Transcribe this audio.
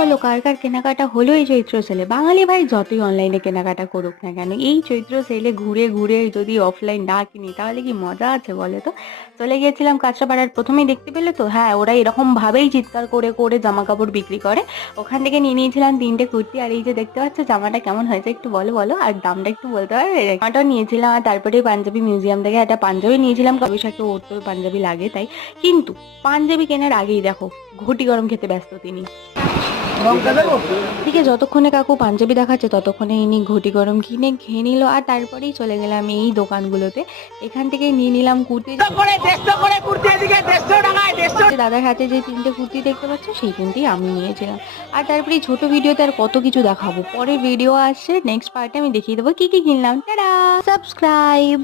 বলো কার কার কেনাকাটা হলো এই চৈত্র সেলে? বাঙালি ভাই যতই অনলাইনে কেনাকাটা করুক না কেন, এই চৈত্র সেলে ঘুরে ঘুরে যদি অফলাইন না কিনি তাহলে কি মজা আছে বলো তো? চলে গিয়েছিলাম কাঁচরাপাড়ার, প্রথমেই দেখতে পেলে তো, হ্যাঁ ওরা এরকম ভাবেই চিৎকার করে করে জামা কাপড় বিক্রি করে। ওখান থেকে নিয়ে নিয়েছিলাম 3টে কুর্তি। আর এই যে দেখতে পাচ্ছ জামাটা কেমন হয়েছে একটু বলো বলো, আর দামটা একটু বলতে পারবে? জামাটাও নিয়েছিলাম, আর তারপরে পাঞ্জাবি মিউজিয়াম থেকে একটা পাঞ্জাবি নিয়েছিলাম, অভিষেকে ওর তো পাঞ্জাবি লাগে তাই। কিন্তু পাঞ্জাবি কেনার আগেই দেখো ঘটি গরম খেতে ব্যস্ত তিনি। এদিকে যতক্ষণে কাকু পাঞ্জাবি দেখাচ্ছে ততক্ষণে ইনি ঘটি গরম কিনে খেয়ে নিল। আর তারপরেই চলে গেলাম এই দোকানগুলোতে। এখান থেকে নিয়ে নিলাম কুর্তি। দাদার হাতে যে 3টে কুর্তি দেখতে পাচ্ছ সেই 3টেই আমি নিয়েছিলাম। আর তারপরে এই ছোট ভিডিওতে আর কত কিছু দেখাবো, পরে ভিডিও আসছে নেক্সট পার্টে আমি দেখিয়ে দেবো কি কি কিনলাম। Tata, subscribe.